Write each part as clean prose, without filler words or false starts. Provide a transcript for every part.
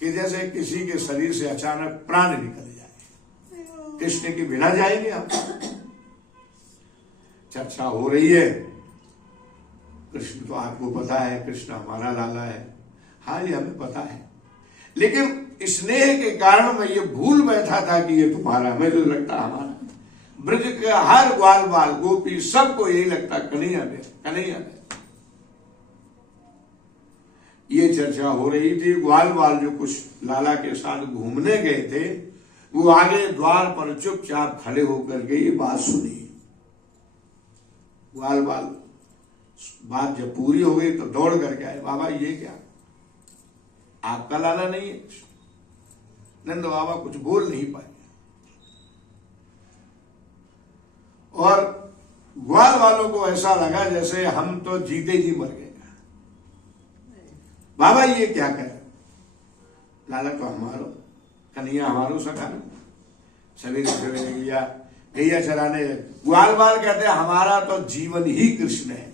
कि जैसे किसी के शरीर से अचानक प्राण निकल जाए, कृष्ण के बिना जाएंगे हम। चर्चा हो रही है, कृष्ण तो आपको पता है, कृष्ण हमारा लाला है। हाँ, ये हमें पता है, लेकिन स्नेह के कारण मैं ये भूल बैठा था कि ये तुम्हारा, मैं तो लगता हमारा। ब्रज के हर ग्वाल बाल गोपी सबको यही लगता कन्हैया दे, कन्हैया दे। ये चर्चा हो रही थी। ग्वाल बाल जो कुछ लाला के साथ घूमने गए थे, वो आगे द्वार पर चुपचाप खड़े होकर के ये बात सुनी। ग्वाल बाल बात जब पूरी हो गई तो दौड़ करके आए, बाबा ये क्या, आपका लाला नहीं है? नंद बाबा कुछ बोल नहीं पाए और ग्वाल वालों को ऐसा लगा जैसे हम तो जीते जी मर गए। बाबा ये क्या करे, लाला तो हमारो, कन्हैया हमारो सका। सवेरे सवेरे गैया चराने, ग्वाल बाल कहते हैं हमारा तो जीवन ही कृष्ण है,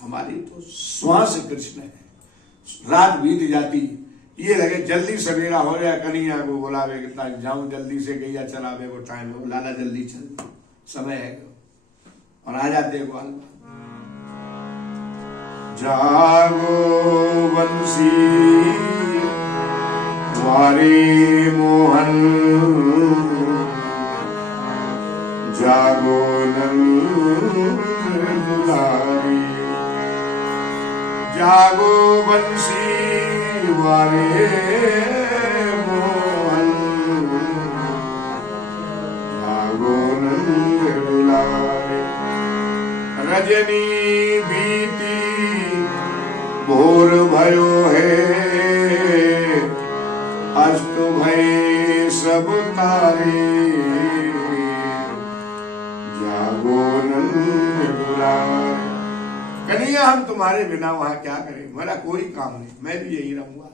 हमारी तो श्वास कृष्ण है। रात बीत जाती, ये लगे जल्दी सवेरा हो जाए, कन्हैया को बुलावे, कितना जाऊं जल्दी से, गैया चलावे को टाइम हो, लाला जल्दी चल, समय है, और आ जाते ग्वाल बाल। जागो बंसी वारे मोहन, जागो नंद दुलारी, जागो बंसी वारे मोहन, जागो नंद दुलारी। रजनी बीती भोर भयो है, अस्त भय सब तारे, जागो नंद दुलारे। कन्हैया हम तुम्हारे बिना वहां क्या करें, मेरा कोई काम नहीं, मैं भी यही रहूंगा।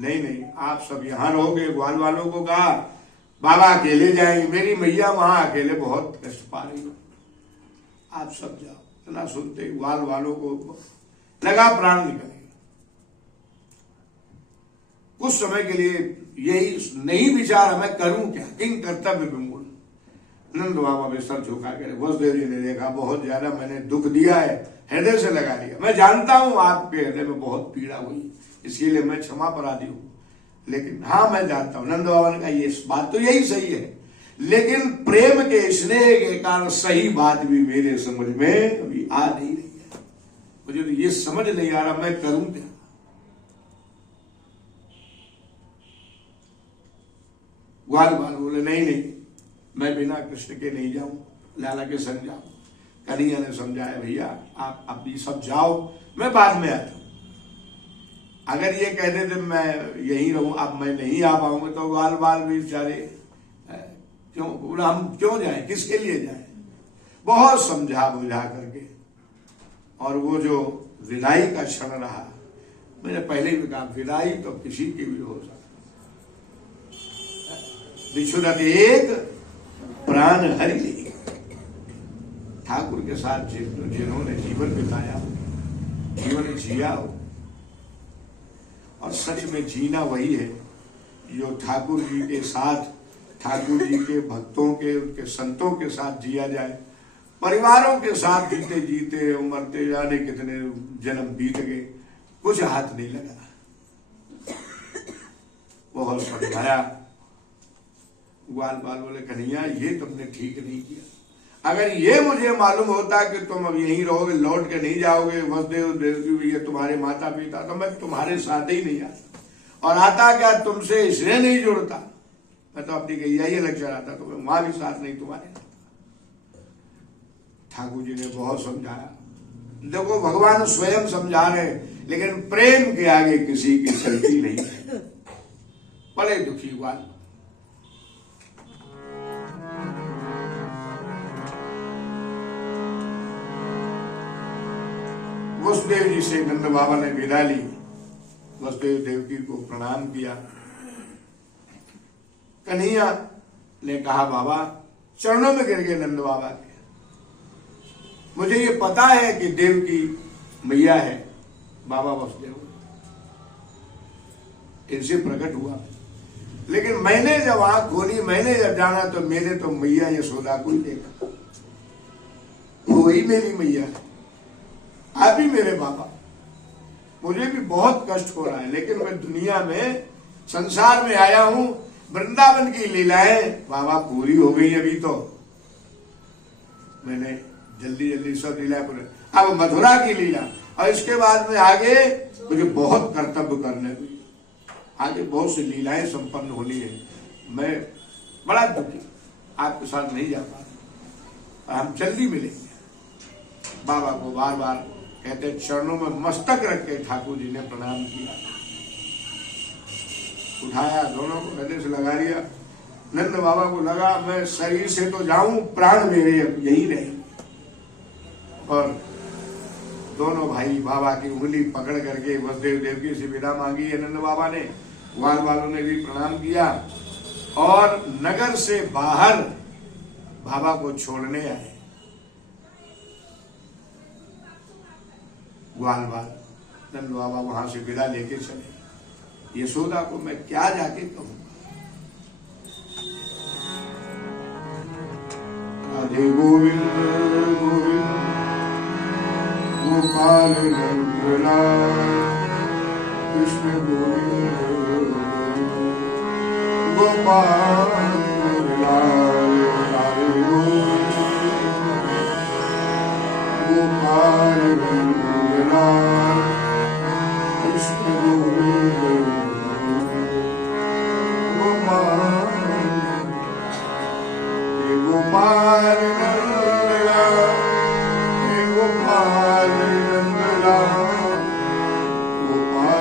नहीं नहीं, आप सब यहाँ रहोगे। ग्वाल वालों को कहा बाबा अकेले जाएंगे, मेरी मैया वहां अकेले बहुत कष्ट पा रही हो, आप सब जाओ। इतना सुनते ग्वाल वालों को लगा प्राण निकलेगा। कुछ समय के लिए यही नहीं विचार मैं करूं क्या, किंग कर्तव्य विमूढ़। नंद बाबा में सर झुका कर वसुदेव जी ने देखा बहुत ज्यादा मैंने दुख दिया है, हृदय से लगा लिया। मैं जानता हूं आपके हृदय में बहुत पीड़ा हुई, इसके लिए मैं क्षमा अपराधी हूं, लेकिन हाँ मैं जानता हूं। नंद बाबा ने कहा ये बात तो यही सही है, लेकिन प्रेम के स्नेह के कारण सही बात भी मेरे समझ में अभी आ नहीं रही है, मुझे तो ये समझ नहीं आ रहा मैं करूं क्या। ग्वाल बाल बोले नहीं नहीं, मैं बिना कृष्ण के नहीं जाऊं, लाला के संग जाऊं। कन्हैया ने समझाया भैया आप अभी सब जाओ, मैं बाद में आता हूं। अगर ये कह देते मैं यहीं रहूं, अब मैं नहीं आ पाऊंगा, तो ग्वाल बाल भी बेचारे क्यों, बोला हम क्यों जाएं, किसके लिए जाएं। बहुत समझा बुझा करके, और वो जो विदाई का क्षण रहा, मैंने पहले भी कहा विदाई तो किसी की भी हो सकती, विछुड़त एक प्राण हरि ले। ठाकुर के साथ जिन्होंने जीवन बिताया, जीवन जिया हो, और सच में जीना वही है जो ठाकुर जी के साथ, ठाकुर जी के भक्तों के, उनके संतों के साथ जिया जाए। परिवारों के साथ जीते जीते उमरते जाने कितने जन्म बीत गए, कुछ हाथ नहीं लगा। बहुत समझाया। ग्वाल बाल बोले कन्हैया ये तुमने ठीक नहीं किया, अगर ये मुझे मालूम होता कि तुम अब यहीं रहोगे, लौट के नहीं जाओगे, वसुदेव देवकी ये तुम्हारे माता पिता, तो मैं तुम्हारे साथ ही नहीं आता, और आता क्या तुमसे इसलिए नहीं जुड़ता, मैं तो अपनी गैया ही अलग चलाता, तो मैं वहां भी साथ नहीं तुम्हारे। ठाकुर जी ने बहुत समझाया। देखो भगवान स्वयं समझा रहे, लेकिन प्रेम के आगे किसी की चलती नहीं है। बड़े दुखी ग्वाल। वसुदेव जी से नंद बाबा ने विदा ली, वसुदेव देवकी को प्रणाम किया। कन्हैया ने कहा बाबा, चरणों में गिर गए नंद बाबा के, मुझे ये पता है कि देव की मैया है बाबा वसुदेव, इनसे प्रकट हुआ। लेकिन मैंने जब आंख खोली, मैंने जब जाना, तो मेरे तो मैया यशोदा को ही देखा। वही मेरी मैया है, आप ही मेरे बाबा। मुझे भी बहुत कष्ट हो रहा है, लेकिन मैं दुनिया में, संसार में आया हूं। वृंदावन की लीलाएं बाबा पूरी हो गई। अभी तो मैंने जल्दी जल्दी सब लीला पूरे, अब मथुरा की लीला, और इसके बाद में आगे मुझे बहुत कर्तव्य करने हुए, आगे बहुत सी लीलाएं संपन्न होनी है। मैं बड़ा दुखी, आपके साथ नहीं जा पा रहा। हम जल्दी मिलेंगे। बाबा को बार बार कहते, चरणों में मस्तक रख के ठाकुर जी ने प्रणाम किया, उठाया, दोनों को हृदय से लगा लिया। नंद बाबा को लगा मैं शरीर से तो जाऊं, प्राण मेरे यही रहे। और दोनों भाई बाबा की उंगली पकड़ करके वसुदेव देवकी से विदा मांगी है नंद बाबा ने। ग्वाल वालों ने भी प्रणाम किया और नगर से बाहर बाबा को छोड़ने आए। ग्वाल वाल नंद बाबा वहां से विदा लेके चले। यशोदा को मैं क्या जाके कहूंगा। राधे गोविंद गोविंद गोपाल नंदलाल कृष्ण गोविंद गोपाल नंदलाल। राधे गोविंद गोपाल नंदलाल कृष्ण गोविंद गोपाल नंदलाल गोपाल नंदलाल गोपाल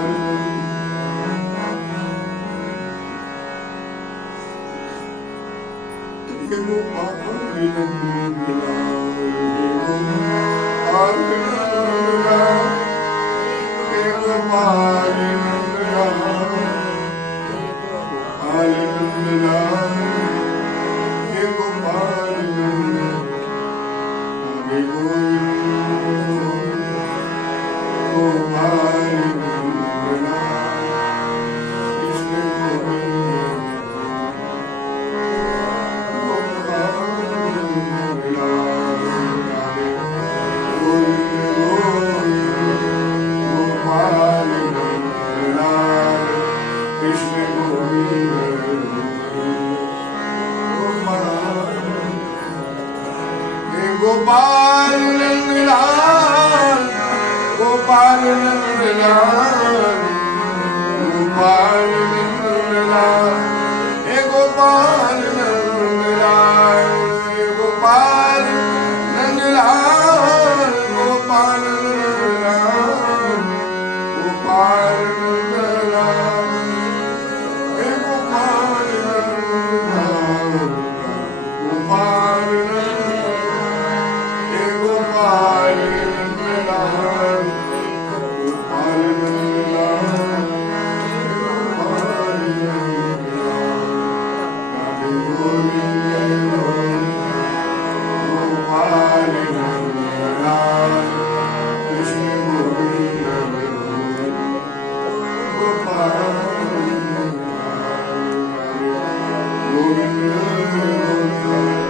गोपाल नंदलाल गोपाल नंदलाल गोपाल नंदलाल हे गोपाल नंदलाल गोपाल नंदलाल गोपाल नंदलाल गोपाल नंदलाल हे गोपाल नंदलाल गोपाल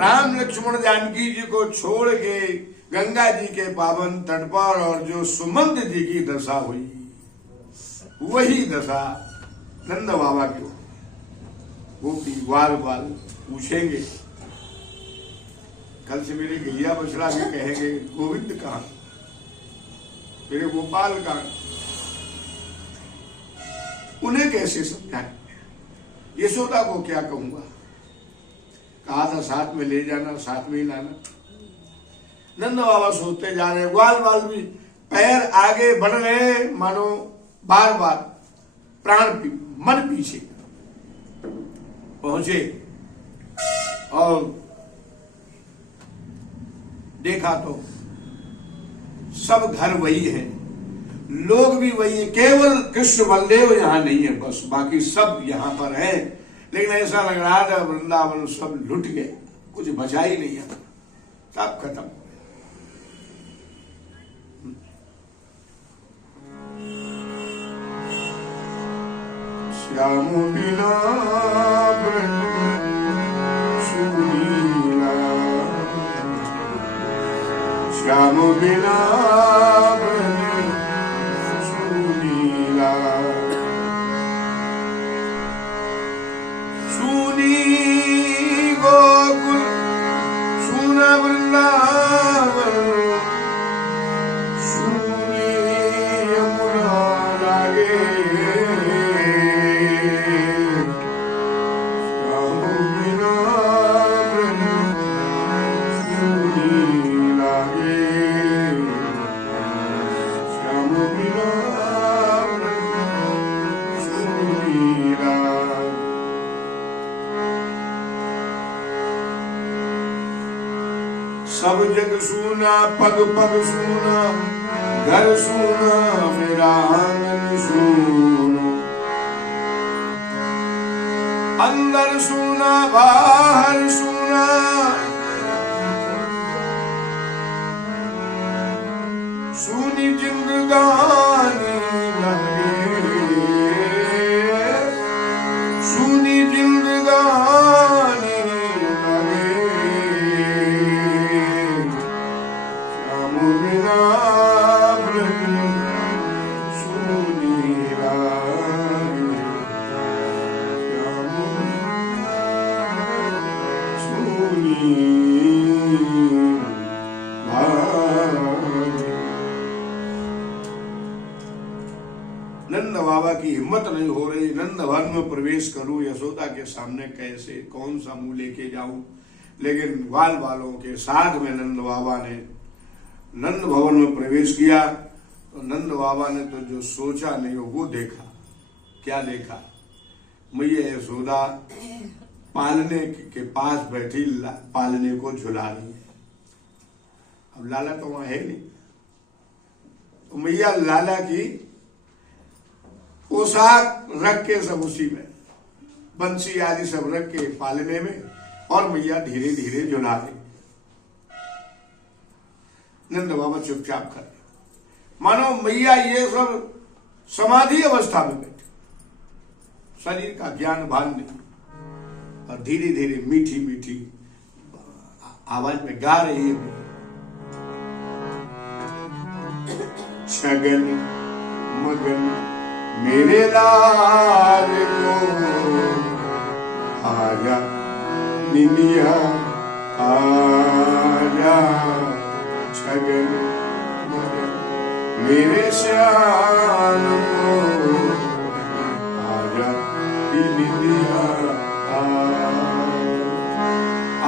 राम लक्ष्मण जानकी जी को छोड़ के गंगा जी के पावन तट पर और जो सुमंत जी की दशा हुई, वही दशा नंद बाबा की हो। गोपी ग्वाल ग्वाल पूछेंगे, कल से मेरे गैया बछड़ा भी कहेंगे गोविंद कहाँ, मेरे गोपाल कहाँ। उन्हें कैसे समझाएं? यशोदा को क्या कहूंगा? कहा था साथ में ले जाना, साथ में ही लाना। नंद बाबा सोचते जा रहे, ग्वाल बाल भी पैर आगे बढ़ रहे, मानो बार बार मन पीछे पहुंचे। और देखा तो सब घर वही है, लोग भी वही है, केवल कृष्ण बलदेव यहां नहीं है, बस बाकी सब यहां पर है। लेकिन ऐसा लग रहा था वृंदावन सब लुट गए, कुछ बचा ही नहीं है, सब खत्म। श्याम बिना सुनीला, श्याम बिना सुनीला, सुनी गोकुल सुन वृंदावन, सुनी यमुना लागे, सब जग सुना, पग पग सुना, घर सुना, मेरा आंगन सुनो, अंदर सुना, बाहर सुना, सुनी जिंदगानी लगे, सुनी जिंदगानी लगे, श्याम बिना सुनीला, श्याम सुनीला। नंद बाबा की हिम्मत नहीं हो रही, नंद वन में प्रवेश करूं, यशोदा के सामने कैसे, कौन सा मुंह लेके जाऊं। लेकिन बाल बालों के साथ में नंद बाबा ने नंद भवन में प्रवेश किया, तो नंद बाबा ने तो जो सोचा नहीं वो देखा। क्या देखा? मैया यशोदा पालने के पास बैठी पालने को झुला रही है। अब लाला तो वहां है नहीं, तो मैया लाला की पोशाक रख के सब उसी में, बंसी आदि सब रख के पालने में, और मैया धीरे धीरे झुला रही। नंद बाबा चुपचाप खड़े, मानो मैया ये सब समाधि अवस्था में बैठे, शरीर का ज्ञान भान नहीं, और धीरे धीरे मीठी मीठी आवाज में गा रही है। छगन मगन मेरे लाल को आजा निंदिया, आजा छगन मगन मेरे श्याम को आजा निंदिया,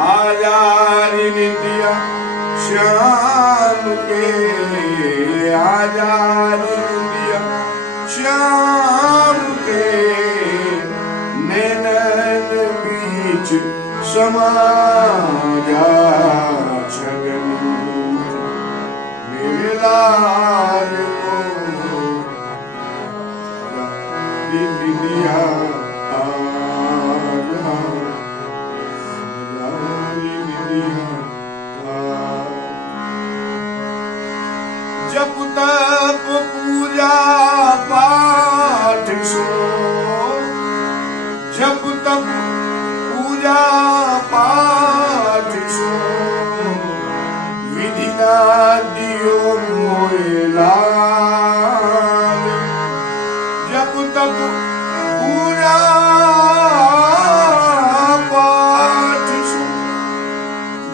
आजा निंदिया श्याम के, आजा निंदिया श्याम के, नैनन बीच समा जा छगन मेरे लाल को निंदिया, आजा निंदिया। जप तप पूजा पाठ सो, जप तप पूजा पाठ सो, विधि ना दियो मोए लाल। जप तप पूजा पाठ सो,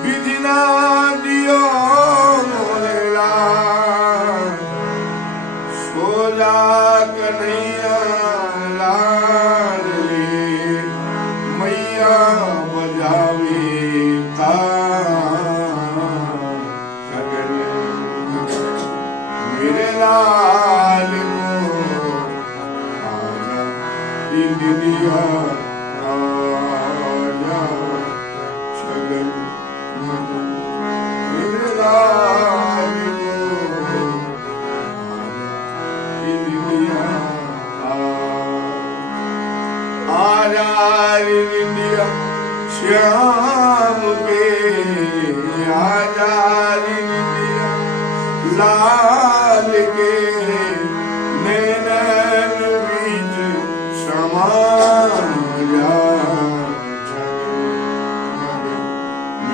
विधि ना दियो मोए लाल।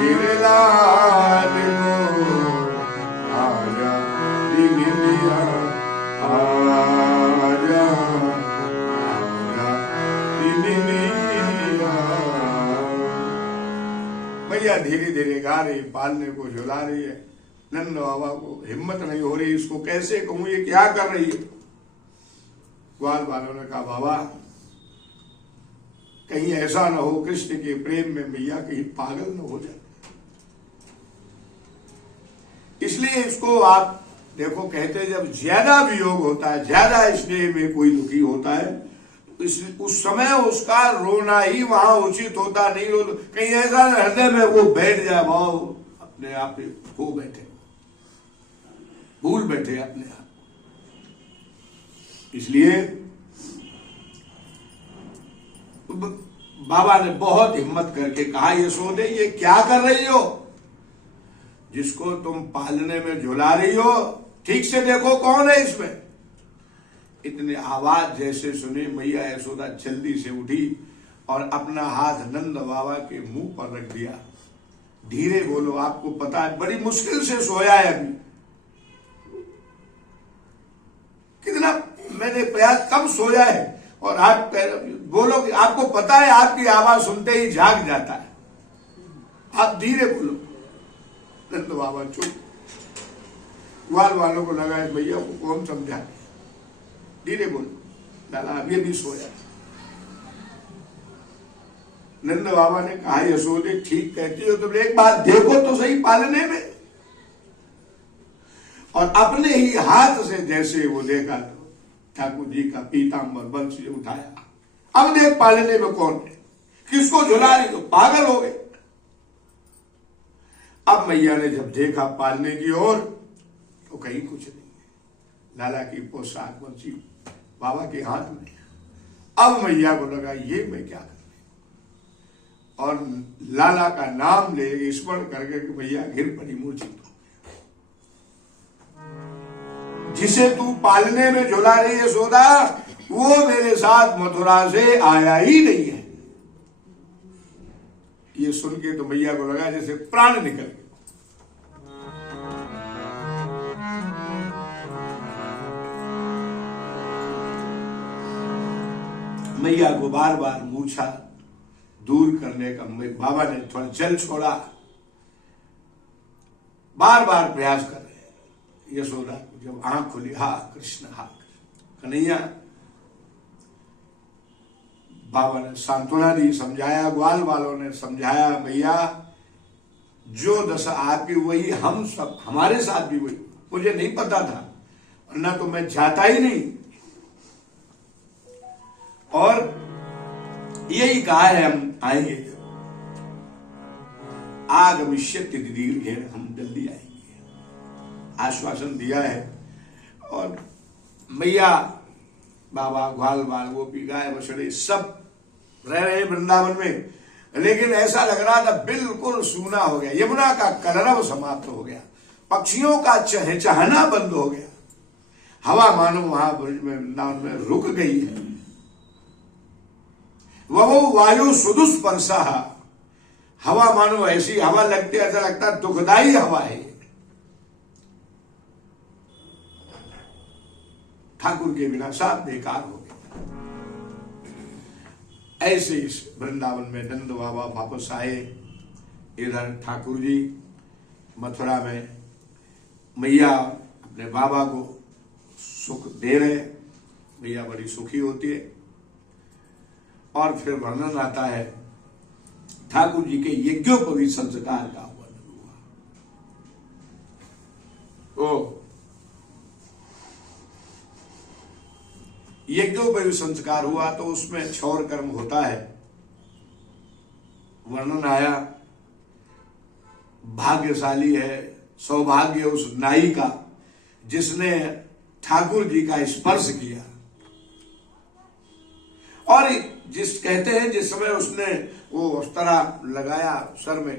मेरे लाल को आजा दीनिया, आजा आजा दीनिया। भैया धीरे धीरे गा रही, पालने को झुला रही है। नंद बाबा को हिम्मत नहीं हो रही, इसको कैसे कहूं ये क्या कर रही है। ग्वाल वालों ने कहा बाबा कहीं ऐसा न हो कृष्ण के प्रेम में मैया कहीं पागल न हो जाए, इसलिए इसको आप देखो कहते हैं जब ज्यादा वियोग होता है, ज्यादा स्नेह में कोई दुखी होता है तो उस समय उसका रोना ही वहां उचित होता नहीं हो, कहीं ऐसा हृदय में वो बैठ जाए, भाव अपने आप खो बैठे, भूल बैठे अपने आप। इसलिए बाबा ने बहुत हिम्मत करके कहा यशोदे ये क्या कर रही हो, जिसको तुम पालने में झुला रही हो ठीक से देखो कौन है इसमें। इतने आवाज जैसे सुने मैया यशोदा जल्दी से उठी और अपना हाथ नंद बाबा के मुंह पर रख दिया। धीरे बोलो, आपको पता है बड़ी मुश्किल से सोया है अभी, कितना मैंने प्रयास कब सोया है, और आप बोलो कि आपको पता है आपकी आवाज सुनते ही जाग जाता है। आप धीरे बोलो। नंद बाबा चुप। ग्वाल वालों को लगा है भैया को कौन समझा, धीरे बोलो लाला अभी भी सोया। नंद बाबा ने कहा यशोदे ठीक कहती हो, तुम एक बात देखो तो सही पालने में। और अपने ही हाथ से जैसे वो देखा ठाकुर जी का पीताम्बर बंश उठाया, अब देख पालने में कौन है, किसको झुला रही हो, पागल हो गए। अब मैया ने जब देखा पालने की ओर तो कहीं कुछ नहीं है, लाला की पोशाक बंशी बाबा के हाथ में। अब मैया को लगा ये मैं क्या कर रही हूं, और लाला का नाम ले स्मरण करके कि मैया गिर पड़ी मूर्छित। जिसे तू पालने में झुला रही है यशोदा, वो मेरे साथ मथुरा से आया ही नहीं है। ये सुन के तो मैया को लगा जैसे प्राण निकल गए। मैया को बार बार मूर्छा दूर करने का बाबा ने थोड़ा जल छोड़ा, बार बार प्रयास कर रहे हैं। यशोदा जब आंख खुली, हा कृष्ण हा कन्हैया, बाबा ने सांत्वना दी, समझाया, ग्वाल वालों ने समझाया भैया जो दशा आपकी वही हम सब, हमारे साथ भी वही, मुझे नहीं पता था वरना तो मैं जाता ही नहीं। और यही कहा है हम आएंगे, आगमिष्यति दीर्घेण, हम जल्दी आएंगे, आश्वासन दिया है। और मैया बाबा ग्वाल बाल गोपी गाय बछड़े सब रह रहे वृंदावन में, लेकिन ऐसा लग रहा था बिल्कुल सूना हो गया, यमुना का कलरव समाप्त हो गया, पक्षियों का चहचहाना बंद हो गया, हवा मानो वहां ब्रज में वृंदावन में रुक गई है। वह वायु सुदुस्पर्शा, हवा मानो ऐसी हवा लगती, ऐसा लगता दुखदाई हवा है। ठाकुर के बिना सब बेकार हो गए। ऐसे इस वृंदावन में नंद बाबा वापस आए, इधर ठाकुर जी मथुरा में मैया अपने बाबा को सुख दे रहे, मैया बड़ी सुखी होती है। और फिर वर्णन आता है ठाकुर जी के यज्ञोपवीत संस्कार का वर्णन हुआ। तो यज्ञोपवीत संस्कार हुआ तो उसमें क्षौर कर्म होता है। वर्णन आया भाग्यशाली है, सौभाग्य उस नाई का जिसने ठाकुर जी का स्पर्श किया। और जिस कहते हैं जिस समय उसने वो उस तरह लगाया सर में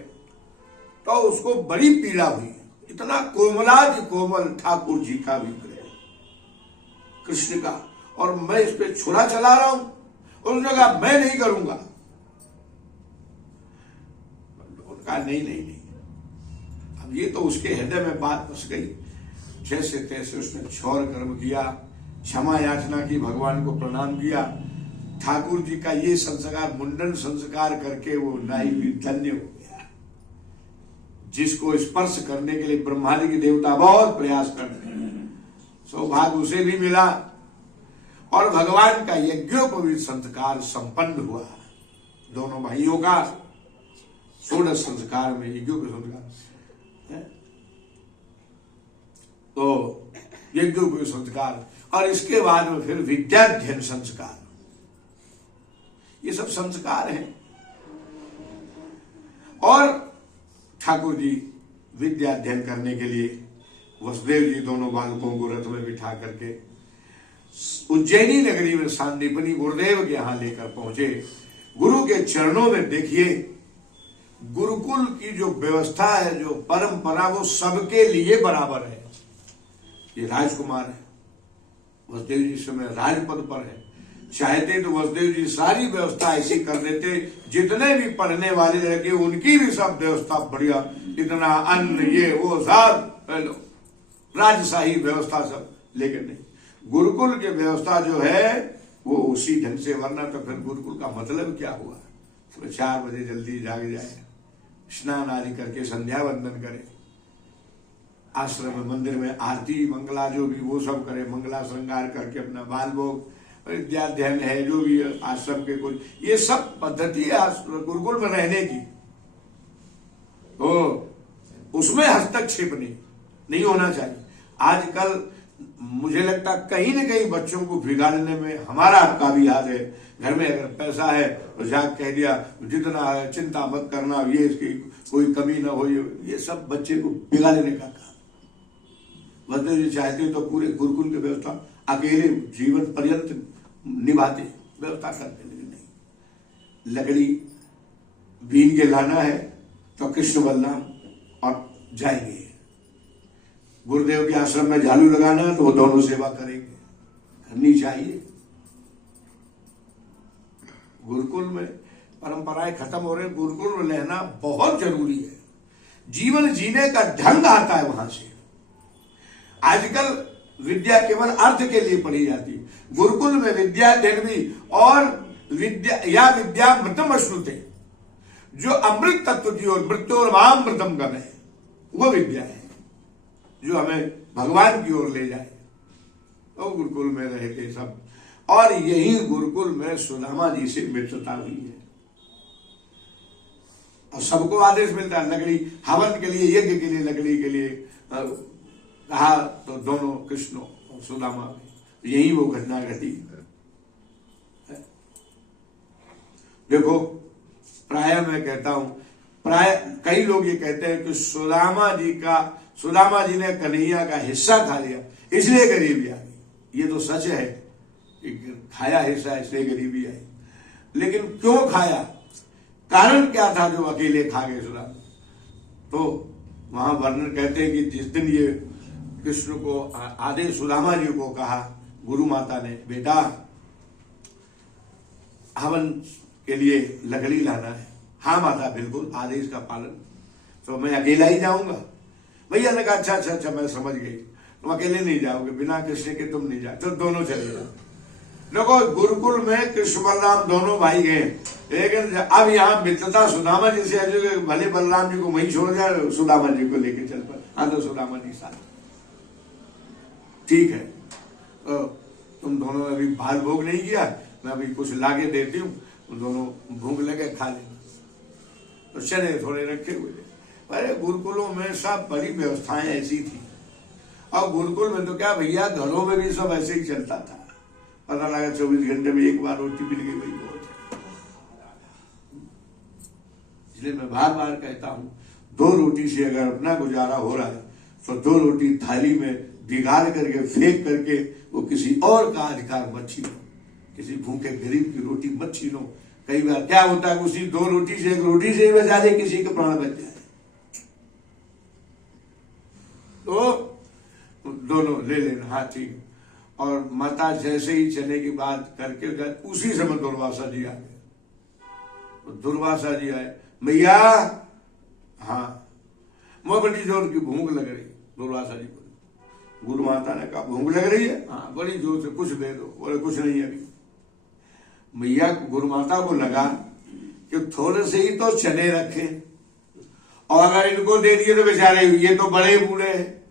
तो उसको बड़ी पीड़ा हुई। इतना कोमलादि कोमल ठाकुर जी का विग्रह कृष्ण का, और मैं इस पे छुरा चला रहा हूं। उसने कहा मैं नहीं करूंगा। कहा नहीं नहीं नहीं, अब ये तो उसके हृदय में बात बस गई। जैसे तैसे उसने क्षौर कर्म किया, क्षमा याचना की, भगवान को प्रणाम किया। ठाकुर जी का ये संस्कार, मुंडन संस्कार करके वो नाई भी धन्य हो गया। जिसको स्पर्श करने के लिए ब्रह्मादि के देवता बहुत प्रयास करते हैं, सौभाग्य उसे भी मिला। और भगवान का यज्ञोपवीत संस्कार संपन्न हुआ। दोनों भाइयों का 16 संस्कार में यज्ञोपवीत संस्कार, तो यज्ञोपवीत संस्कार, और इसके बाद में फिर विद्याध्ययन संस्कार। ये सब संस्कार हैं। और ठाकुर जी विद्या अध्ययन करने के लिए वसुदेव जी दोनों बालकों को रथ में बिठा करके उज्जैनी नगरी में सांदीपनी गुरुदेव के यहां लेकर पहुंचे। गुरु के चरणों में देखिए, गुरुकुल की जो व्यवस्था है, जो परंपरा, वो सबके लिए बराबर है। ये राजकुमार है, वसुदेव जी इस समय राजपद पर है। चाहते तो वसुदेव जी सारी व्यवस्था ऐसी कर देते, जितने भी पढ़ने वाले लड़के उनकी भी सब व्यवस्था बढ़िया, इतना अन्न ये वो सब राजशाही व्यवस्था सब। लेकिन नहीं, गुरुकुल की व्यवस्था जो है वो उसी ढंग से, वरना तो फिर गुरुकुल का मतलब क्या हुआ। तो 4 बजे जल्दी जाग जाए, स्नान आदि करके संध्या वंदन करे, आश्रम में मंदिर में आरती मंगला जो भी वो सब करे, मंगला श्रृंगार करके अपना बाल भोग, विद्याध्ययन है जो भी आश्रम के कुछ, ये सब पद्धति है गुरुकुल में रहने की। तो उसमें हस्तक्षेप नहीं होना चाहिए। आजकल मुझे लगता कहीं न कहीं बच्चों को बिगाड़ने में हमारा आपका भी हाथ है। घर में अगर पैसा है तो जाके कह दिया जितना है चिंता मत करना, ये इसकी कोई कमी ना हो, ये सब बच्चे को बिगाड़ने का काम। वसुदेव जी चाहते तो पूरे गुरुकुल की व्यवस्था अकेले जीवन पर्यंत निभाते, व्यवस्था करते, लेकिन नहीं। लकड़ी बीन के लाना है तो कृष्ण बलराम और जाएंगे। गुरुदेव के आश्रम में झाड़ू लगाना है तो वो दोनों सेवा करेंगे, करनी चाहिए। गुरुकुल में परंपराएं खत्म हो रही, गुरुकुल में रहना बहुत जरूरी है। जीवन जीने का ढंग आता है वहां से। आजकल विद्या केवल अर्थ के लिए पढ़ी जाती है। गुरुकुल में विद्या अध्ययन भी, और विद्या मृतम अश्नुते, जो अमृत तत्व की ओर, मृत्यु और महामृतम गम है, वो विद्या है जो हमें भगवान की ओर ले जाए। तो गुरुकुल में रहते सब, और यही गुरुकुल में सुदामा जी से मित्रता हुई है। और सबको आदेश मिलता है, लकड़ी हवन के लिए, यज्ञ के लिए, लकड़ी के लिए कहा तो दोनों कृष्ण और सुदामा, यही वो घटना घटी। देखो, प्राय मैं कहता हूं, प्राय कई लोग ये कहते हैं कि सुदामा जी ने कन्हैया का हिस्सा खा लिया इसलिए गरीबी आ गई। ये तो सच है कि खाया हिस्सा इसलिए गरीबी आई, लेकिन क्यों खाया, कारण क्या था जो अकेले खा गए सुदामा। तो वहां वर्णन कहते हैं कि जिस दिन ये कृष्ण को आदेश सुदामा जी को कहा गुरु माता ने, बेटा हवन के लिए लकड़ी लाना है। हाँ माता, बिल्कुल आदेश का पालन। तो मैं अकेला ही जाऊंगा। भैया ने कहा अच्छा मैं समझ गई, तुम अकेले नहीं जाओगे, बिना कृष्ण के तुम नहीं जाओ, तो दोनों चले जाओ। देखो, गुरुकुल में कृष्ण बलराम दोनों भाई गए, लेकिन अब यहाँ मित्रता सुदामा जी से है, भले बलराम जी को वहीं छोड़ जाए, सुदामा जी को लेके चल पड़े। हाँ, तो सुदामा जी साथ ठीक है, तो तुम दोनों ने अभी बाल भोग नहीं किया, मैं अभी कुछ लाके देती हूँ, तुम दोनों भूख लगे खा लेना। तो चने थोड़े रखे हुए थे। अरे गुरुकुलों में सब बड़ी व्यवस्थाएं ऐसी थी, और गुरुकुल में तो क्या भैया, घरों में भी सब ऐसे ही चलता था। पता लगा 24 घंटे में एक बार रोटी मिल गई, वही बहुत है। इसलिए मैं बार बार कहता हूं, 2 रोटी से अगर अपना गुजारा हो रहा है तो 2 रोटी थाली में बिगाड़ करके फेंक करके वो किसी और का अधिकार मत छीनो, किसी भूखे गरीब की रोटी मत छीनो। कई बार क्या होता है, उसी 2 रोटी से, 1 रोटी से ही बचा दे, किसी के प्राण बच जाए। तो दोनों ले लेना, हाँ ठीक। और माता जैसे ही चने की बात करके उसी समय दुर्वासा जी आ गए। तो दुर्वासा जी आए, मैया हाँ, मैं बड़ी जोर की भूख लग रही। दुर्वासा जी बोले, गुरु माता ने कहा भूख लग रही है? हाँ, बड़ी जोर से, कुछ दे दो। बोले कुछ नहीं अभी। मैया गुरु माता को लगा कि थोड़े से ही तो चने रखे, और अगर इनको दे दिए तो बेचारे, ये तो बड़े बूढ़े हैं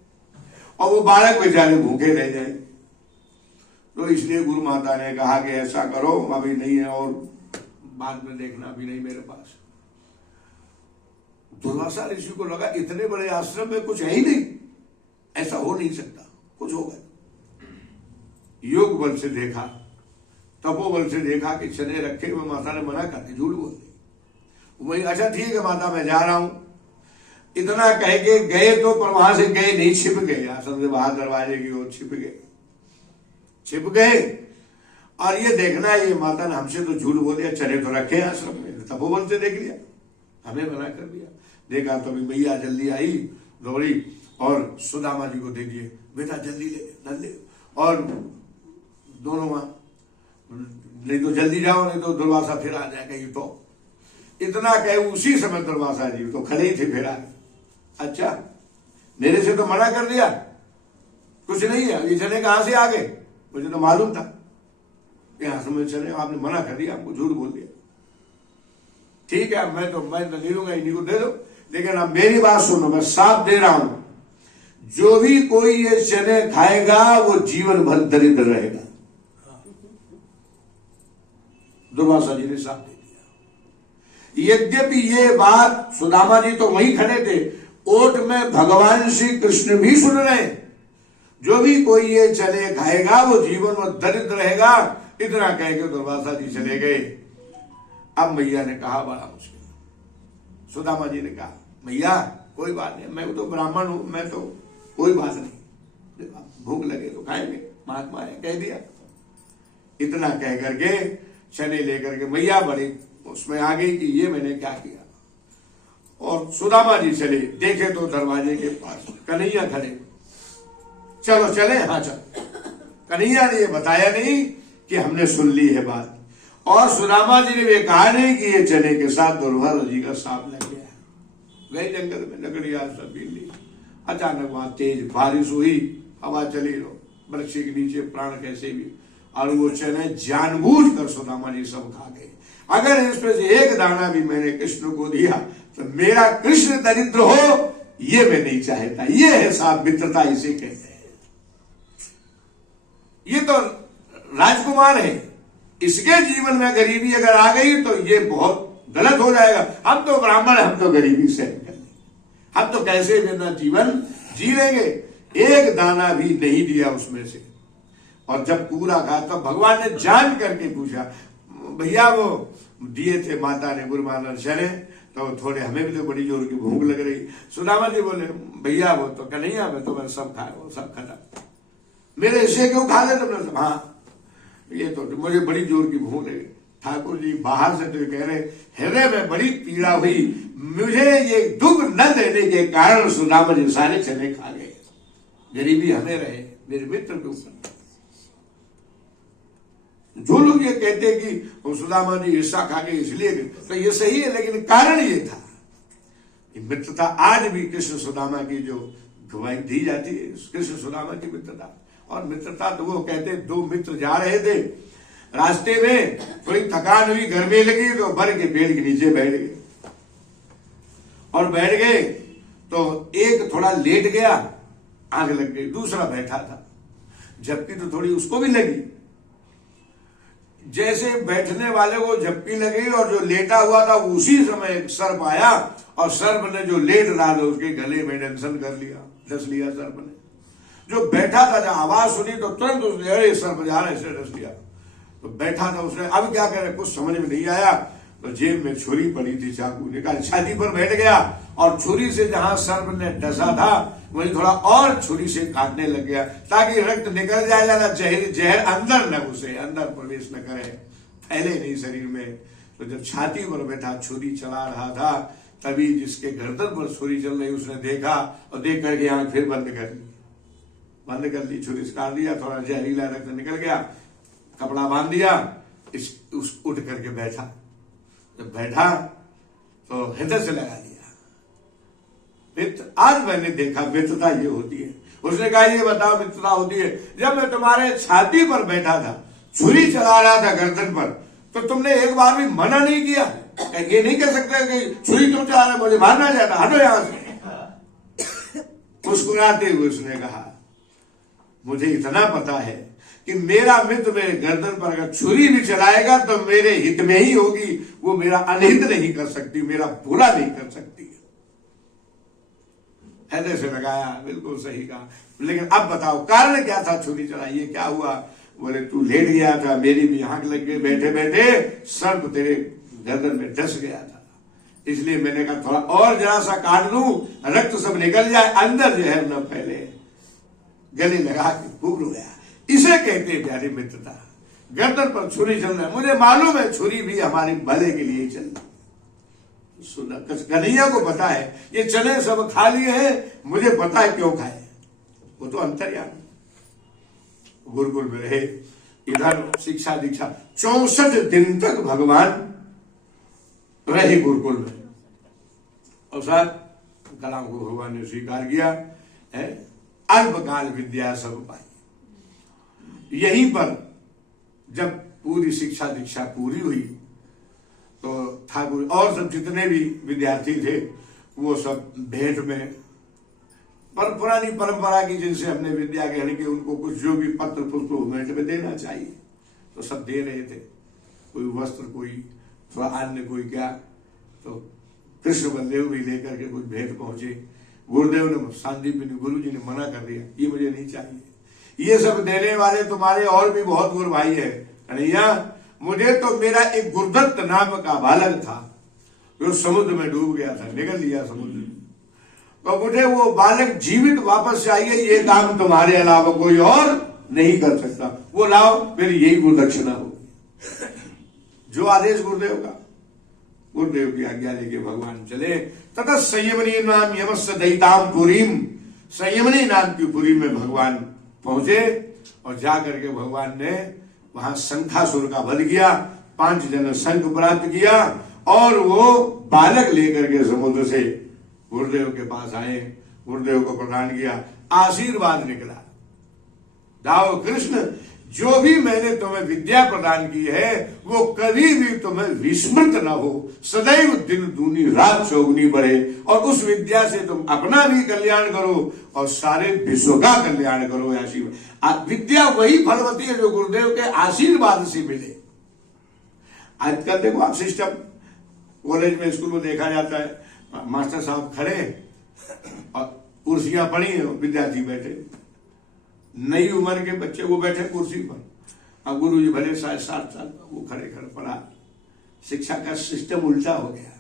और वो बालक बेचारे भूखे रह जाए। तो इसलिए गुरु माता ने कहा कि ऐसा करो, अभी नहीं है और बाद में देखना, अभी नहीं मेरे पास। दुर्वासा ऋषि को लगा इतने बड़े आश्रम में कुछ है ही नहीं, ऐसा हो नहीं सकता, कुछ होगा। योग बल से देखा, तपोबल से देखा कि चने रखे हुए, माता ने मना कर दी, झूठ बोल दी। वही, अच्छा ठीक है माता मैं जा रहा हूं, इतना कह के गए तो, पर वहां से गए नहीं, छिप गए आश्रम से बाहर, दरवाजे की ओर छिप गए। और ये देखना, ये माता ने हमसे तो झूठ बोल दिया, चने तो रखे आश्रम में, तपोबल से देख लिया, हमें मना कर दिया। देखा तो अभी मैया जल्दी आई, दौड़ी और सुदामा जी को दे दिए, बेटा जल्दी ले, और दोनों वहां, नहीं तो जल्दी जाओ, नहीं तो दुर्वासा फिर आ जाएगा। ये तो इतना कहे उसी समय दुर्वासा जी तो खड़े ही थे, फिर आ, अच्छा मेरे से तो मना कर दिया, कुछ नहीं है, ये चने कहां से आ गए? मुझे तो मालूम था यहाँ समय चले, आपने मना कर दिया, हमको झूठ बोल दिया। ठीक है, मैं तो नहीं लूंगा, इन्हीं को दे दो, लेकिन अब मेरी बात सुनो, मैं साफ दे रहा हूं, जो भी कोई ये चने खाएगा वो जीवन भर दरिद्र रहेगा। दुर्वासा जी ने साफ दे दिया। यद्यपि ये बात सुदामा जी तो वहीं खड़े थे, ओट में भगवान श्री कृष्ण भी सुन रहे, जो भी कोई ये चने खाएगा वो जीवन में दरिद्र रहेगा। इतना कह के दुर्वासा जी चले गए। अब मैया ने कहा बड़ा मुश्किल, सुदामा जी ने कहा मैया कोई बात नहीं, मैं तो ब्राह्मण हूं, मैं तो कोई बात नहीं, भूख लगे तो खाएंगे, महात्मा ने कह दिया। इतना कह करके चने लेकर के मैया बड़ी उसमें आ गई कि ये मैंने क्या किया। और सुदामा जी चले, देखे तो दरवाजे के पास कन्हैया खड़े, चलो चले, हाँ चलो। कन्हैया ने ये बताया नहीं कि हमने सुन ली है बात, और सुदामा जी ने ये कहा नहीं कि ये चने के साथ दुर्वासा जी का सांप लग गया। गए जंगल में, लकड़ियां सब बीन ली। अचानक वहां तेज बारिश हुई, हवा चली, वृक्ष के नीचे प्राण कैसे भी, और वो चने जानबूझकर सुदामा जी सब खा गए। अगर इसमें से एक दाना भी मैंने कृष्ण को दिया तो मेरा कृष्ण दरिद्र हो, ये मैं नहीं चाहता। ये है साथ मित्रता, इसे कहते हैं। ये तो राजकुमार है, इसके जीवन में गरीबी अगर आ गई तो ये बहुत गलत हो जाएगा। हम तो ब्राह्मण हैं, हम तो गरीबी सहन कर लेंगे, हम तो कैसे भी अपना जीवन जी लेंगे। एक दाना भी नहीं दिया उसमें से। और जब पूरा कहा तो भगवान ने जान करके पूछा, भैया वो दिए थे माता ने, गुरु माता चले, तो थोड़े हमें भी तो बड़ी जोर की भूख लग रही। सुदामा जी बोले भैया वो तो कन्हैया में तो मैं सब खाया, वो सब खत्म, मेरे हिस्से क्यों खा ले तुमने? हाँ ये तो मुझे बड़ी जोर की भूख लगी। ठाकुर जी बाहर से तो कह रहे, हृदय में बड़ी पीड़ा हुई, मुझे ये दुख न देने के कारण सुदामा जी सारे चने खा गए, गरीबी हमें रहे, मेरे मित्र के ऊपर। जो लोग ये कहते कि सुदामा जी हिस्सा खा गए इसलिए, तो ये सही है, लेकिन कारण ये था कि मित्रता आज भी कृष्ण सुदामा की जो गवाही दी जाती है, कृष्ण सुदामा की मित्रता। और मित्रता तो वो कहते, दो मित्र जा रहे थे, रास्ते में थोड़ी थकान हुई, गर्मी लगी, तो बर के पेड़ के नीचे बैठ गए। और बैठ गए तो एक थोड़ा लेट गया, आग लग गई, दूसरा बैठा था, झपकी तो थोड़ी उसको भी लगी। जैसे बैठने वाले को झपकी लगी और जो लेटा हुआ था उसी समय एक सर्प आया, और सर्प ने जो लेट रहा था उसके गले में दंशन कर लिया, डस लिया सर्प ने। जो बैठा था, जब आवाज सुनी तो तुरंत उसने अरे सर्प जा रहा है, इसे डस लिया। तो बैठा था उसने, अब क्या करे, कुछ समझ में नहीं आया, तो जेब में छुरी पड़ी थी, चाकू निकाल छाती पर बैठ गया, और छुरी से जहां सर्प ने डसा था वहीं थोड़ा और छुरी से काटने लग गया, ताकि रक्त निकल जाए, ज्यादा जहर अंदर न घुसे, अंदर प्रवेश न करे, फैले नहीं शरीर में। तो जब छाती पर बैठा छुरी चला रहा था, तभी जिसके गर्दन पर छुरी चल रही उसने देखा, और देख करके आंख फिर बंद कर ली, छुरी से काट दिया, थोड़ा जहरीला रक्त निकल गया, कपड़ा बांध दिया, उठ करके बैठा। जब बैठा तो हृदय से लगा लिया, आज मैंने देखा मित्रता ये होती है। उसने कहा ये बताओ मित्रता होती है, जब मैं तुम्हारे छाती पर बैठा था, छुरी चला रहा था गर्दन पर, तो तुमने एक बार भी मना नहीं किया। ये नहीं कह सकते कि छुरी तुम चला रहे, मुझे मारना चाहता, हटो यहां से। मुस्कुराते हुए उसने कहा मुझे इतना पता है कि मेरा मित्र मेरे गर्दन पर अगर छुरी भी चलाएगा तो मेरे हित में ही होगी, वो मेरा अनहित नहीं कर सकती, मेरा बुरा नहीं कर सकती। ऐसे से लगाया, बिल्कुल सही कहा। लेकिन अब बताओ कारण क्या था छुरी चलाई, क्या हुआ? बोले तू लेट गया था, मेरी भी आंख लग गई, बैठे बैठे सर्प तेरे गर्दन में डस गया था, इसलिए मैंने कहा थोड़ा और जरा सा काट दूं, रक्त सब निकल जाए, अंदर जहर न फैले। गले लगा के फूक गया। इसे कहते हैं प्यारी मित्रता। गर्दन पर छुरी चल रहा है, मुझे मालूम है छुरी भी हमारे भले के लिए चल रही। सुना कन्हैया को पता है ये चने सब खा लिए हैं, मुझे पता है क्यों खाए। वो तो अंतर्यामी गुरुकुल में रहे, इधर शिक्षा दीक्षा 64 दिन तक भगवान रहे गुरुकुल में, और साथ कलाम को भगवान ने स्वीकार किया है। अल्पकाल विद्या सब पाई। यहीं पर जब पूरी शिक्षा दीक्षा पूरी हुई तो ठाकुर और सब जितने भी विद्यार्थी थे वो सब भेंट में पुरानी परंपरा की जिनसे हमने विद्या ग्रहण की उनको कुछ जो भी पत्र पुष्प भेंट में देना चाहिए तो सब दे रहे थे। कोई वस्त्र, कोई थोड़ा अन्य, कोई क्या। तो कृष्ण बलदेव भी लेकर के कुछ भेंट पहुंचे। गुरुदेव ने, सांदीपनि गुरु जी ने मना कर दिया, ये मुझे नहीं चाहिए, ये सब देने वाले तुम्हारे और भी बहुत गुरु भाई है। कन्हैया मुझे तो मेरा एक गुरुदत्त नाम का बालक था जो समुद्र में डूब गया था, निकल लिया समुद्र में, तो मुझे वो बालक जीवित वापस चाहिए, ये काम तुम्हारे अलावा कोई और नहीं कर सकता, वो लाओ, मेरी यही गुरुदक्षिणा होगी। जो आदेश गुरुदेव का, गुरुदेव की आज्ञा लेके भगवान चले। तथा संयमनी नाम यमस्य दैताम पुरीम, संयमनी नाम की पुरी में भगवान पहुंचे और जाकर के भगवान ने वहां शंखासुर का वध किया, 5 जन शंख प्राप्त किया और वो बालक लेकर के समुद्र से गुरुदेव के पास आए, गुरुदेव को प्रदान किया, आशीर्वाद निकला। जाओ कृष्ण, जो भी मैंने तुम्हें विद्या प्रदान की है वो कभी भी तुम्हें विस्मृत न हो, सदैव दिन दूनी रात चौगुनी बढ़े, और उस विद्या से तुम अपना भी कल्याण करो और सारे विश्व का कल्याण करो। आशीर्वाद, विद्या वही फलवती है जो गुरुदेव के आशीर्वाद से मिले। आजकल देखो आप सिस्टम, कॉलेज में, स्कूल में देखा जाता है, मास्टर साहब खड़े और कुर्सियां पड़ी हैं, विद्यार्थी बैठे, नई उम्र के बच्चे वो बैठे कुर्सी पर, अब गुरु जी भले 60 साल वो खड़े खड़े पढ़ा। शिक्षा का सिस्टम उल्टा हो गया।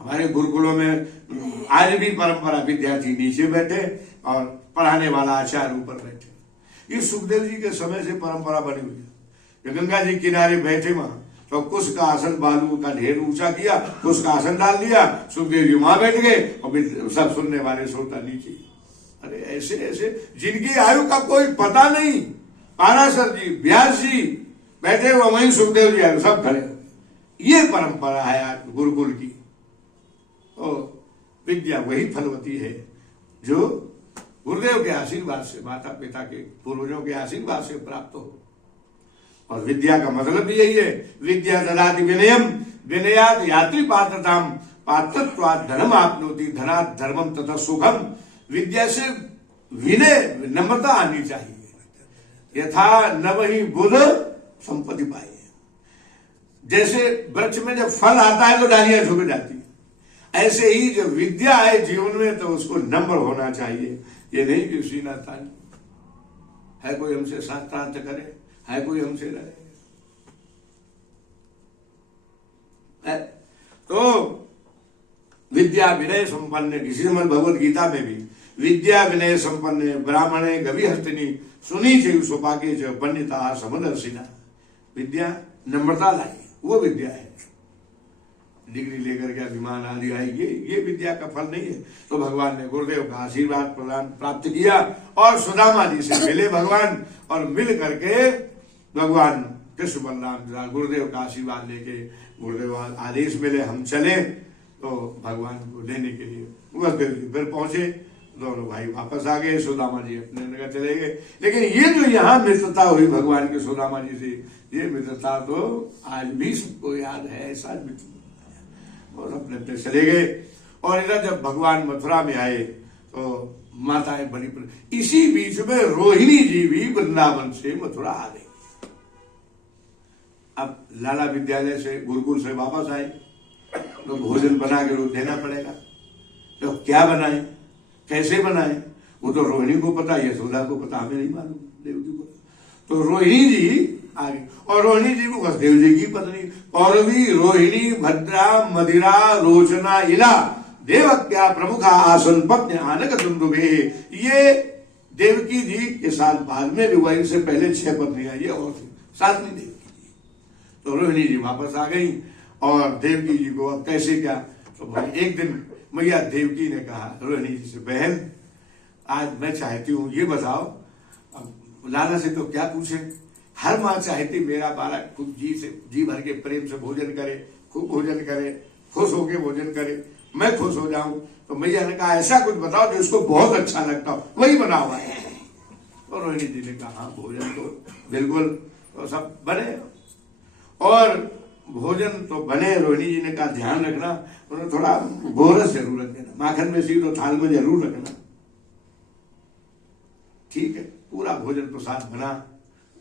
हमारे गुरुकुलों में आज भी परंपरा, विद्यार्थी नीचे बैठे और पढ़ाने वाला आचार्य ऊपर बैठे। ये सुखदेव जी के समय से परंपरा बनी हुई है। गंगा जी किनारे बैठे वहां तो कुश का आसन, बालू का ढेर ऊंचा किया, कुश का आसन डाल दिया, सुखदेव जी वहां बैठ गए और सब सुनने वाले श्रोता नीचे। अरे ऐसे ऐसे जिनकी आयु का कोई पता नहीं, पाराशर जी, व्यास जी बैठे हुए, वहीं सुखदेव जी आए, सब खड़े। ये परंपरा है आज गुरुकुल की। तो विद्या वही फलवती है जो गुरुदेव के आशीर्वाद से, माता पिता के, पूर्वजों के आशीर्वाद से प्राप्त हो। और विद्या का मतलब भी यही है, विद्या ददाति विनयम, विनयाद यात्री पात्रताम, पात्रत्वात् धर्म आपनोति, धनात् धर्मम तथा सुखम। विद्या से विनय, नम्रता आनी चाहिए। यथा नवहि बुध संपत्ति पाए, जैसे वृक्ष में जब फल आता है तो डालियां झुक जाती है, ऐसे ही जब विद्या है जीवन में तो उसको नम्र होना चाहिए। ये नहीं कि सीना तान है, कोई हमसे शास्त्रार्थ करे, है कोई हमसे लड़े। तो विद्या विनय संपन्न, किसी समय भगवत गीता में भी विद्या विनय संपन्न ब्राह्मणे गवि हस्तिनी सुनी चे सुपाके च पंडिता समदर्शिना। विद्या नम्रता लाई, वो विद्या है। डिग्री लेकर के अभिमान आदि आई, ये विद्या का फल नहीं है। तो भगवान ने गुरुदेव का आशीर्वाद प्रदान प्राप्त किया और सुदामा जी से मिले भगवान, और मिल करके भगवान कृष्ण बलराम गुरुदेव का आशीर्वाद लेके, गुरुदेव आदेश मिले हम चले, तो भगवान को लेने के लिए बस फिर पहुंचे, दोनों भाई वापस आ गए, सुदामा जी अपने जगह चले गए। लेकिन ये जो यहाँ मित्रता हुई भगवान के सुदामा जी से, ये मित्रता तो आज भी सबको याद है, ऐसा मित्र और अपने अपने चले गए। और इधर जब भगवान मथुरा में आए तो माताएं बड़ी इसी बीच में रोहिणी जी भी वृंदावन से मथुरा आ गई। अब लाला विद्यालय से गुरुकुल से वापस आए तो भोजन बना के रोज देना पड़ेगा, तो क्या बनाए कैसे बनाए वो तो रोहिणी को पता, यशोदा को पता, हमें नहीं मालूम, देवकी को। तो रोहिणी जी आ गई और रोहिणी जी को वसुदेव जी की पत्नी पौरवी रोहिणी भद्रा मदिरा रोचना इला देवक्या प्रमुखा आसन पत्नी आनक दुंदुभे, ये देवकी जी के साथ बाद में भी हुआ, इनसे पहले 6 पत्नियां ये और थी, 7वीं देवकी जी। तो रोहिणी जी वापस आ गई और देवकी जी को अब कैसे क्या, तो भाई एक दिन मैया देवकी ने कहा रोहिणी जी से, बहन आज मैं चाहती हूँ ये बताओ, अब लाला से तो क्या पूछे, हर माँ चाहती मेरा बालक खूब जी भर के प्रेम से भोजन करे, खूब भोजन करे, खुश होके भोजन करे, मैं खुश हो जाऊं। तो मैया ने कहा ऐसा कुछ बताओ जो इसको बहुत अच्छा लगता हो, वही बनाओ। और रोहिणी जी ने कहा हाँ भोजन तो बिल्कुल तो सब बने, और भोजन तो बने। रोहिणी जी ने कहा ध्यान रखना, उन्हें थोड़ा गोरस जरूर रख देना, माखन में सी तो थाल में जरूर रखना, ठीक है। पूरा भोजन प्रसाद बना,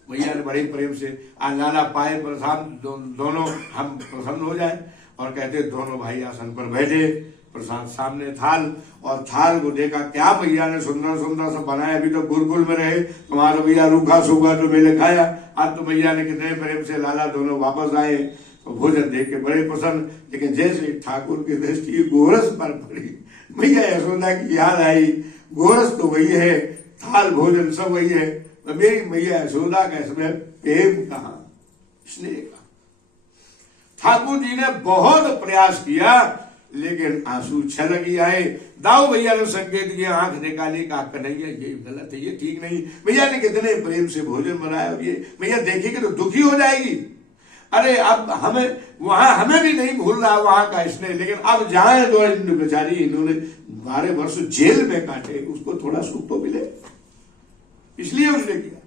मैया ने बड़े प्रेम से लाला पाए प्रसाद, दोनों हम प्रसन्न हो जाए, और कहते दोनों भाई आसन पर बैठे, प्रसाद सामने थाल, और थाल को देखा क्या मैया ने सुंदर सुंदर सब बनाया, अभी तो गुरुकुल में रहे, तुम्हारा भैया रूखा सूखा तो मैंने खाया, आज तो मैया ने कितने प्रेम से लाला दोनों वापस आए, तो भोजन देख के बड़े पसंद। लेकिन जैसे ठाकुर की दृष्टि गोरस पर पड़ी, मैया यशोदा की याद आई, गोरस तो वही है, थाल भोजन सब वही है, तो मेरी मैया यशोदा का इसमें प्रेम कहां, स्नेह कहां। ठाकुर जी ने बहुत प्रयास किया लेकिन आंसू छलक ही आए। दाऊ भैया ने संकेत किया, आंख निकाली, कहा कन्हैया ये गलत है, ये ठीक नहीं, भैया ने कितने प्रेम से भोजन बनाया, और ये भैया देखेगी तो दुखी हो जाएगी। अरे अब हमें वहां हमें भी नहीं भूल रहा वहां का स्नेह, लेकिन अब जाए तो बेचारी इन्होंने 12 वर्ष जेल में काटे, उसको थोड़ा सुख तो मिले, इसलिए उसने किया।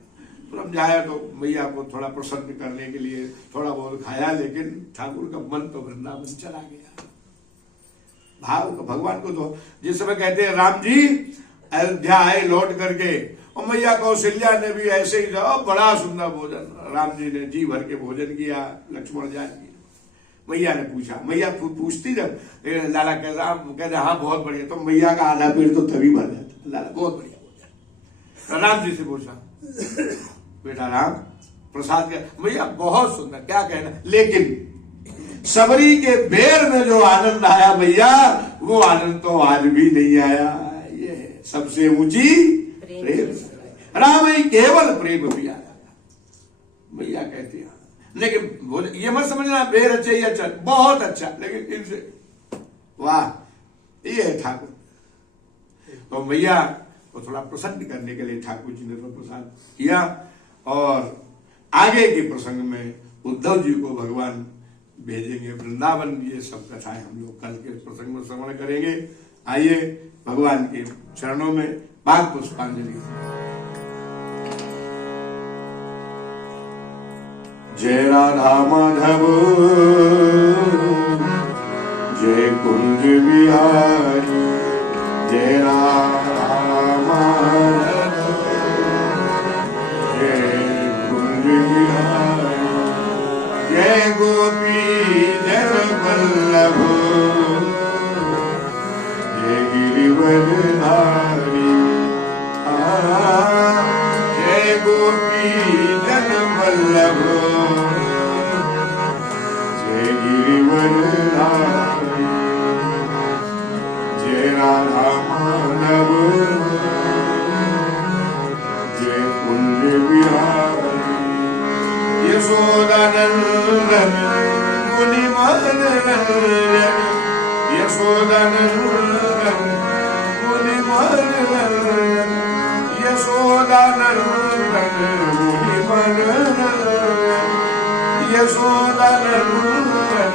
तो अब जाया तो मैया को थोड़ा प्रसन्न करने के लिए थोड़ा बहुत खाया, लेकिन ठाकुर का मन तो वृंदावन चला गया। भाव भगवान को तो जिस समय कहते हैं राम जी अयोध्या आए लौट करके, और मैया कौशल्या ने भी ऐसे ही बड़ा सुंदर भोजन, राम जी ने जी भर के भोजन किया, लक्ष्मण जान मैया ने पूछा, मैया पूछती जब लाला कहते हाँ बहुत बढ़िया, तो मैया का आधा पेट तो तभी भर जाता, लाला बहुत बढ़िया भोजन। राम जी से पूछा बेटा राम प्रसाद का, मैया बहुत सुंदर, क्या कहना, लेकिन सबरी के बेर में जो आनंद आया भैया, वो आनंद तो आज भी नहीं आया। ये सबसे ऊंची प्रेम, राम ही केवल प्रेम भी आया, भैया कहती है। लेकिन ये मत समझना बेर अच्छा ही अच्छा, बहुत अच्छा, लेकिन इनसे वाह, ये है ठाकुर। तो भैया को थोड़ा प्रसन्न करने के लिए ठाकुर जी ने तो प्रसाद किया। और आगे के प्रसंग में उद्धव जी को भगवान भेजेंगे वृंदावन, ये सब कथाएं हम लोग कल के प्रसंग में श्रवण करेंगे। आइए भगवान के चरणों में पाद पुष्पांजलि। जय राधा माधव जय कुंज बिहारी, जय राधा माधव जय कुंज बिहारी, जय गोपी जन वल्लभ जय गिरिवरधारी, जय गोपी जन वल्लभ जय गिरिवरधारी, जय राधा माधव जय कुंज बिहारी, यशोदानंदन मुनि मनोरंजन, यशोदानंदन मुनि मनोरंजन, यशोदानंदन मुनि मनोरंजन, यशोदानंदन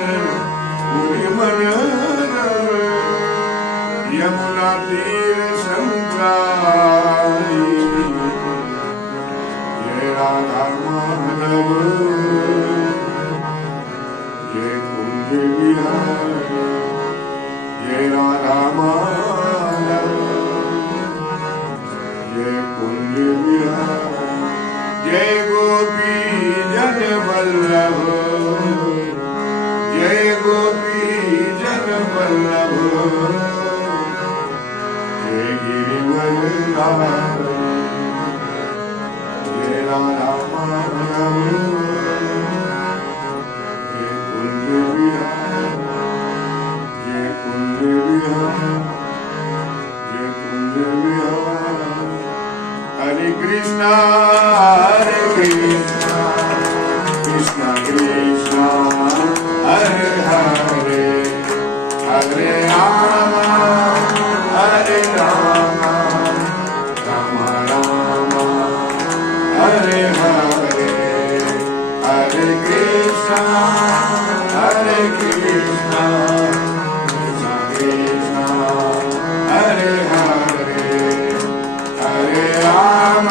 मुनि मनोरंजन। यमुना तीर संचारी, ये राधा माधव, ये कुंज विहारी, ये राधा माधव, ये कुंज विहारी, जय गोपी जन वल्लभ, जय गोपी जन वल्लभ, जय गिरिवल्लभ, जय राधा माधव, जय कुंज विहारी, जय कुंज विहारी, जय कुंज विहारी। हरे कृष्णा कृष्णा कृष्णा हरे हरे, हरे राम राम राम हरे हरे, हरे कृष्णा कृष्णा कृष्णा हरे हरे, हरे Ram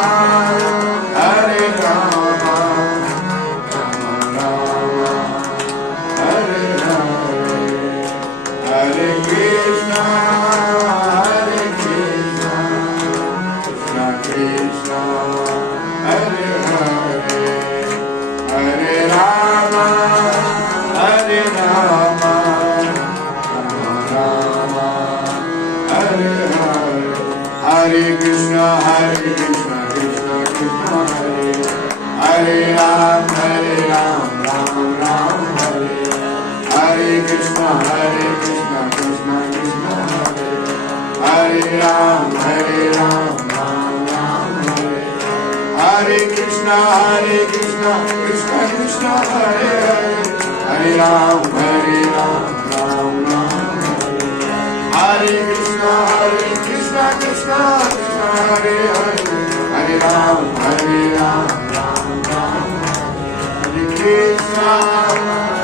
Hare Krishna, Krishna Krishna Hare, Hare Ram, Ram Ram Hare, Hare Krishna, Krishna Krishna Hare, Hare Ram, Ram Ram Hare, Hare Krishna, Krishna Krishna Hare, Hare Ram, Ram Ram Hare, Hare Krishna, Krishna Krishna Hare Hare, Hare Ram, Ram Ram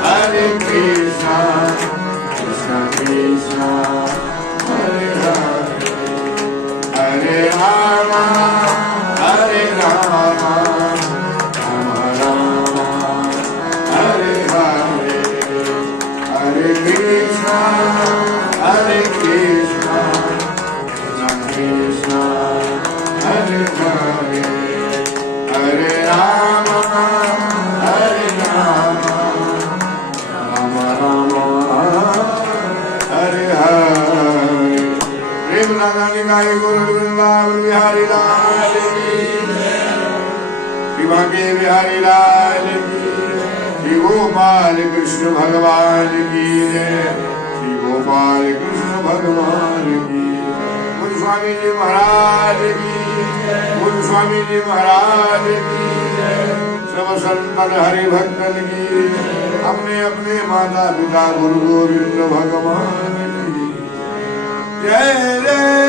Hare, Krishna, Krishna Krishna Hare Hare, Hare Rama, Rama Rama, Hare Hare, Hare Krishna, Krishna Krishna Hare Hare, Hare Rama, Rama Rama, Hare Hare. Prem Nagani Gai Guru Vrindavan Bihari Lal Ki, Vibhage Bihari Lal Ki, Shri Gopal Krishna Bhagavan Ki, Shri Gopal Krishna Bhagavan Ki, Guru Swami Ji Maharaj Ki, Guru Swami Ji Maharaj Ki, सब संतन हरि भक्तन की, अपने अपने माता पिता गुरु गोविंद भगवान की जय जय।